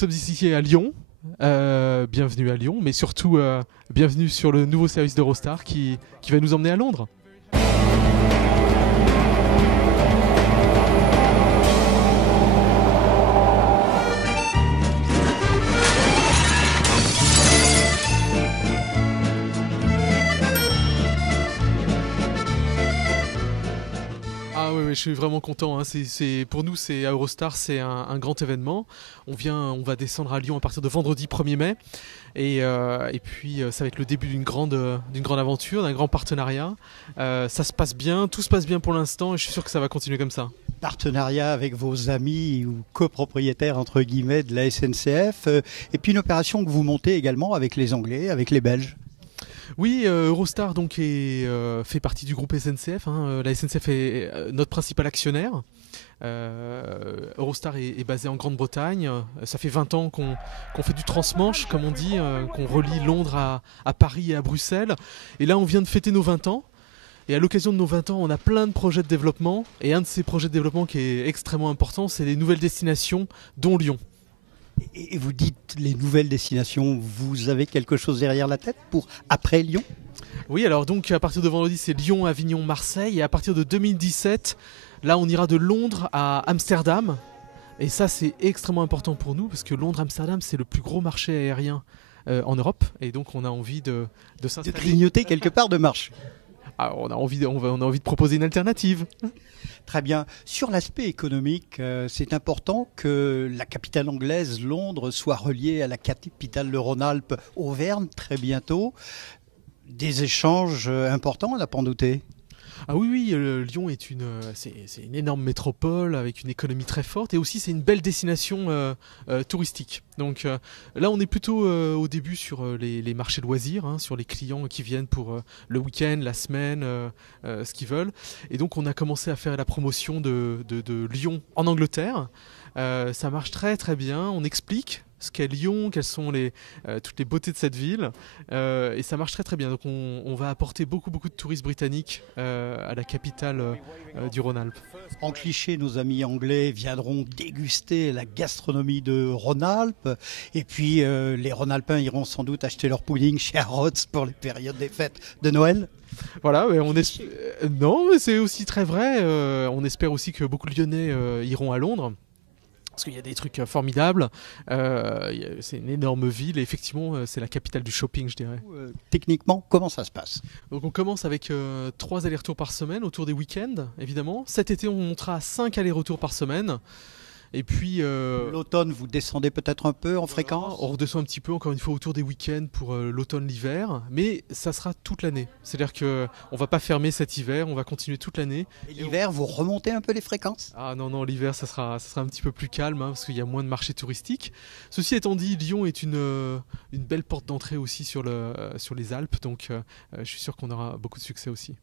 sommes ici à Lyon. Bienvenue à Lyon, mais surtout bienvenue sur le nouveau service d'Eurostar qui va nous emmener à Londres. Ah oui, je suis vraiment content. Hein. Pour nous, Eurostar, c'est un grand événement. On va descendre à Lyon à partir de vendredi 1er mai. Et puis, ça va être le début d'une grande aventure, d'un grand partenariat. Ça se passe bien, tout se passe bien pour l'instant et je suis sûr que ça va continuer comme ça. Partenariat avec vos amis ou copropriétaires entre guillemets de la SNCF et puis une opération que vous montez également avec les Anglais, avec les Belges. Oui, Eurostar donc fait partie du groupe SNCF. Hein. La SNCF est notre principal actionnaire. Eurostar est basé en Grande-Bretagne. Ça fait 20 ans qu'on fait du transmanche, comme on dit, qu'on relie Londres à Paris et à Bruxelles. Et là, on vient de fêter nos 20 ans. Et à l'occasion de nos 20 ans, on a plein de projets de développement. Et un de ces projets de développement qui est extrêmement important, c'est les nouvelles destinations, dont Lyon. Et vous dites les nouvelles destinations, vous avez quelque chose derrière la tête pour après Lyon ? Oui, alors donc à partir de vendredi, c'est Lyon, Avignon, Marseille. Et à partir de 2017, là, on ira de Londres à Amsterdam. Et ça, c'est extrêmement important pour nous parce que Londres-Amsterdam, c'est le plus gros marché aérien en Europe. Et donc, on a envie de s'installer. De grignoter quelque part de marche. Ah, on a envie de proposer une alternative. Très bien. Sur l'aspect économique, c'est important que la capitale anglaise, Londres, soit reliée à la capitale de Rhône-Alpes, Auvergne, très bientôt. Des échanges importants, on n'a pas en douter. Ah oui, Lyon c'est une énorme métropole avec une économie très forte et aussi c'est une belle destination touristique. Donc là on est plutôt au début sur les marchés loisirs, hein, sur les clients qui viennent pour le week-end, la semaine, ce qu'ils veulent. Et donc on a commencé à faire la promotion de Lyon en Angleterre. Ça marche très très bien, on explique ce qu'est Lyon, quelles sont toutes les beautés de cette ville, et ça marche très très bien. Donc on va apporter beaucoup de touristes britanniques à la capitale du Rhône-Alpes. En cliché, nos amis anglais viendront déguster la gastronomie de Rhône-Alpes, et puis les Rhône-Alpins iront sans doute acheter leur pudding chez Harrods pour les périodes des fêtes de Noël. Voilà, non, mais c'est aussi très vrai. On espère aussi que beaucoup de Lyonnais iront à Londres. Parce qu'il y a des trucs formidables, c'est une énorme ville et effectivement c'est la capitale du shopping, je dirais. Techniquement, comment ça se passe ? Donc on commence avec 3 allers-retours par semaine autour des week-ends, évidemment. Cet été on montera à 5 allers-retours par semaine. Et puis l'automne, vous descendez peut-être un peu en fréquence ? On redescend un petit peu, encore une fois, autour des week-ends pour l'automne, l'hiver. Mais ça sera toute l'année. C'est-à-dire qu'on ne va pas fermer cet hiver, on va continuer toute l'année. Et l'hiver, vous remontez un peu les fréquences ? Ah non, l'hiver, ça sera un petit peu plus calme, hein, parce qu'il y a moins de marchés touristiques. Ceci étant dit, Lyon est une belle porte d'entrée aussi sur les Alpes. Donc je suis sûr qu'on aura beaucoup de succès aussi.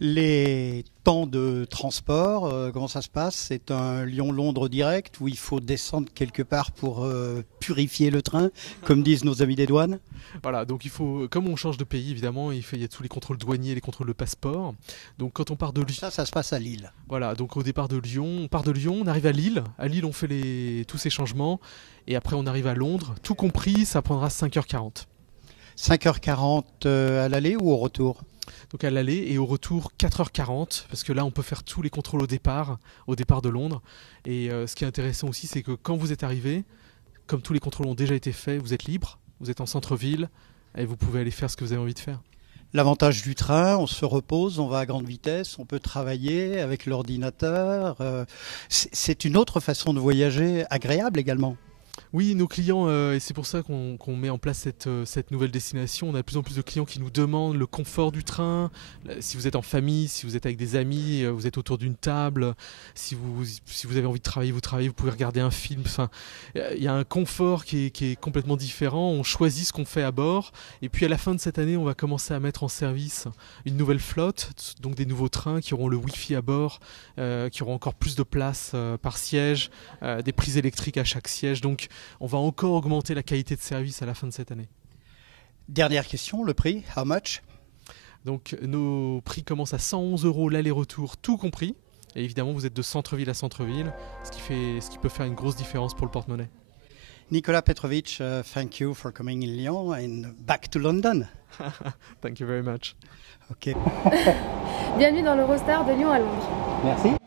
Les temps de transport, comment ça se passe ? C'est un Lyon-Londres direct où il faut descendre quelque part pour purifier le train, comme disent nos amis des douanes ? Voilà, donc comme on change de pays évidemment, il y a tous les contrôles douaniers, les contrôles de passeport. Donc quand on part de Lyon... Ça se passe à Lille. Voilà, donc au départ de Lyon, on part de Lyon, on arrive à Lille. À Lille, on fait tous ces changements. Et après, on arrive à Londres. Tout compris, ça prendra 5h40. 5h40 à l'aller ou au retour ? Donc à l'aller et au retour 4h40 parce que là on peut faire tous les contrôles au départ de Londres et ce qui est intéressant aussi c'est que quand vous êtes arrivé, comme tous les contrôles ont déjà été faits, vous êtes libre, vous êtes en centre-ville et vous pouvez aller faire ce que vous avez envie de faire. L'avantage du train, on se repose, on va à grande vitesse, on peut travailler avec l'ordinateur, c'est une autre façon de voyager agréable également. Oui, nos clients, et c'est pour ça qu'on met en place cette nouvelle destination, on a de plus en plus de clients qui nous demandent le confort du train, si vous êtes en famille, si vous êtes avec des amis, vous êtes autour d'une table, si vous avez envie de travailler, vous pouvez regarder un film, enfin, il y a un confort qui est complètement différent, on choisit ce qu'on fait à bord, et puis à la fin de cette année, on va commencer à mettre en service une nouvelle flotte, donc des nouveaux trains qui auront le Wi-Fi à bord, qui auront encore plus de place par siège, des prises électriques à chaque siège, donc on va encore augmenter la qualité de service à la fin de cette année. Dernière question, le prix, how much ? Donc nos prix commencent à 111 € l'aller-retour, tout compris. Et évidemment, vous êtes de centre-ville à centre-ville, ce qui peut faire une grosse différence pour le porte-monnaie. Nicolas Petrovic, thank you for coming in Lyon and back to London. Thank you very much. Ok. Bienvenue dans l'Eurostar de Lyon à Londres. Merci.